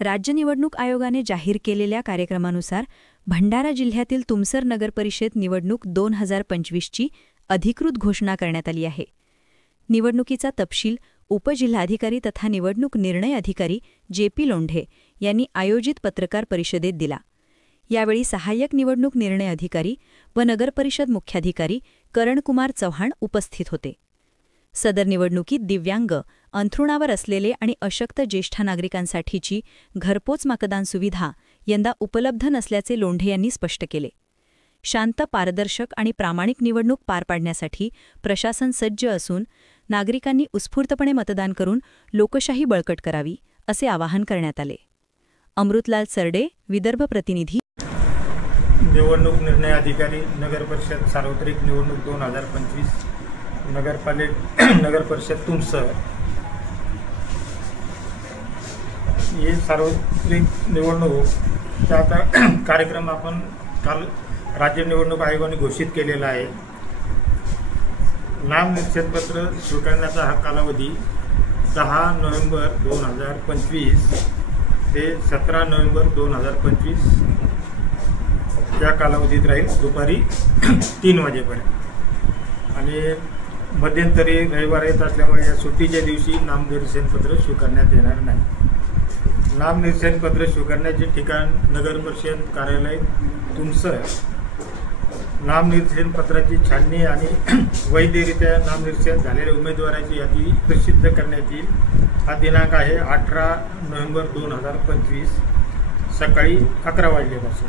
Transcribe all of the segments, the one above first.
राज्य निवडणूक आयोगाने जाहीर केलेल्या कार्यक्रमानुसार भंडारा जिल्ह्यातील तुमसर नगरपरिषद निवडणूक 2025ची अधिकृत घोषणा करण्यात आली आहे। निवडणुकीचा तपशील उपजिल्हाधिकारी तथा निवडणूक निर्णय अधिकारी जे.पी. लोंढे यांनी आयोजित पत्रकार परिषदेत दिला। यावेळी सहाय्यक निवडणूक निर्णय अधिकारी व नगरपरिषद मुख्याधिकारी करणकुमार चव्हाण उपस्थित होते। सदर निवडणुकीत दिव्यांग, अंथरुणावर असलेले आणि अशक्त ज्येष्ठ नागरिकांसाठीची घरपोच मतदान सुविधा यंदा उपलब्ध नसल्याचे लोंढे यांनी स्पष्ट केले। शांत, पारदर्शक आणि प्रामाणिक निवडणूक पार पाडण्यासाठी प्रशासन सज्ज असून नागरिकांनी उत्स्फूर्तपणे मतदान करून लोकशाही बळकट करावी, असे आवाहन करण्यात आले। अमृतलाल सरडे, विदर्भ प्रतिनिधी। निवडणूक निर्णय अधिकारी, नगरपरिषद सार्वत्रिक निवडणूक 2025, नगरपरिषद तुमसर। ये सार्वत्रिक निवडणूक आता कार्यक्रम आपण काल राज्य निवडणूक आयोगाने घोषित केलेला आहे। नाम निश्चितपत्र स्वीकारण्याचा हा कालावधी 10 नोव्हेंबर 2025 ते 17 नोव्हेंबर 2025 या कालावधीत राहील, दुपारी 3 वाजेपर्यंत। आणि मध्यंतरी रविवार येत असल्यामुळे या सुट्टीच्या दिवशी नामनिर्देशनपत्र स्वीकारण्यात येणार नाही। नामनिर्देशनपत्र स्वीकारण्याचे ठिकाण नगरपरिषद कार्यालय तुमसर। नामनिर्देशन पत्राची छाननी आणि वैधरित्या नामनिर्देशन झालेल्या उमेदवारांची यादी प्रसिद्ध करण्यात येईल। हा दिनांक आहे 18 नोव्हेंबर 2025 सकाळी 11 वाजल्यापासून।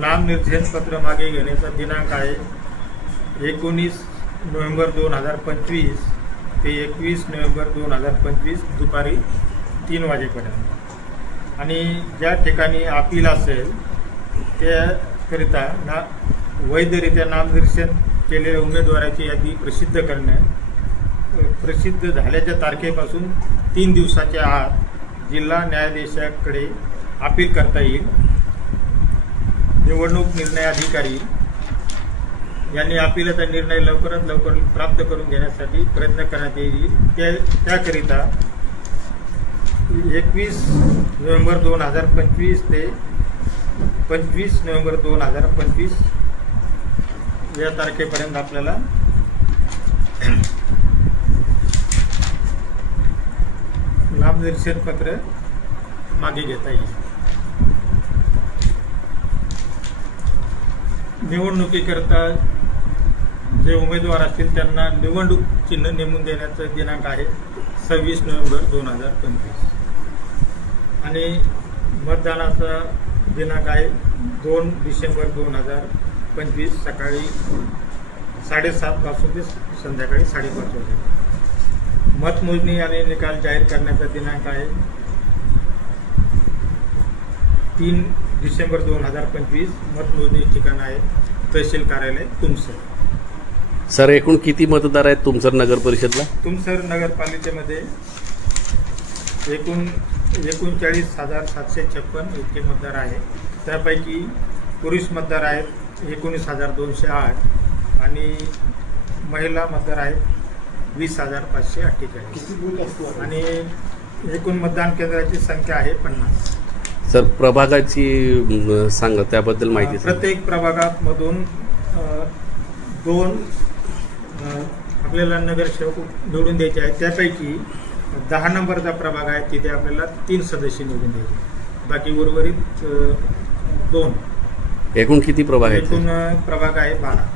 नामनिर्देशन पत्र मागे घेण्याचा दिनांक आहे 19 नोव्हेंबर 2025 ते 21 नोव्हेंबर 2025 दुपारी 3 वाजेपर्यंत। आणि ज्या ठिकाणी अपील असेल त्याकरिता वैधरित्या नामनिर्देशन केलेल्या उमेदवाराची यादी प्रसिद्ध करणे, प्रसिद्ध झाल्याच्या तारखेपासून 3 दिवसाच्या आत जिल्हा न्यायाधीशाकडे अपील करता येईल। निवडणूक निर्णय अधिकारी यांनी अपीलाचा निर्णय लवकरात लवकर प्राप्त करून घेण्यासाठी प्रयत्न करण्यात येईल। त्याकरिता 21 नोव्हेंबर 2025 ते 25 नोव्हेंबर 2025 या तारखेपर्यंत आपल्याला नामनिर्देशन पत्र मागे घेता येईल। निवडणुकीकरता जे उमेदवार असतील त्यांना निवडणूक चिन्ह नेमून देण्याचा दिनांक आहे 26 नोव्हेंबर 2025 आणि मतदानाचा दिनांक आहे 2 डिसेंबर 2025 सकाळी 7:30 पासून ते संध्याकाळी 5:30 वाजे। मतमोजणी आणि निकाल जाहीर करण्याचा दिनांक आहे 3 डिसेंबर 2025। मतमोजणी ठिकाण आहे तहसील कार्यालय तुमसर। सर, एकूण किती मतदार आहेत तुमसर नगर परिषदला? तुमसर नगरपालिकेमध्ये एकूण 39,756 इतके मतदार आहेत। त्यापैकी पुरुष मतदार आहेत 19,208 आणि महिला मतदार आहेत 20,548 आणि एकूण मतदान केंद्राची संख्या आहे 50। सर, प्रभागाची सांगा, त्याबद्दल माहिती। प्रत्येक प्रभागामधून 2 आपल्याला नगरसेवक निवडून द्यायचे आहेत। त्यापैकी 10 नंबरचा प्रभाग आहे, तिथे आपल्याला 3 सदस्य निवडून द्यायचे, बाकी उर्वरित 2। एकूण किती प्रभाग आहेत? एकूण प्रभाग आहे 12।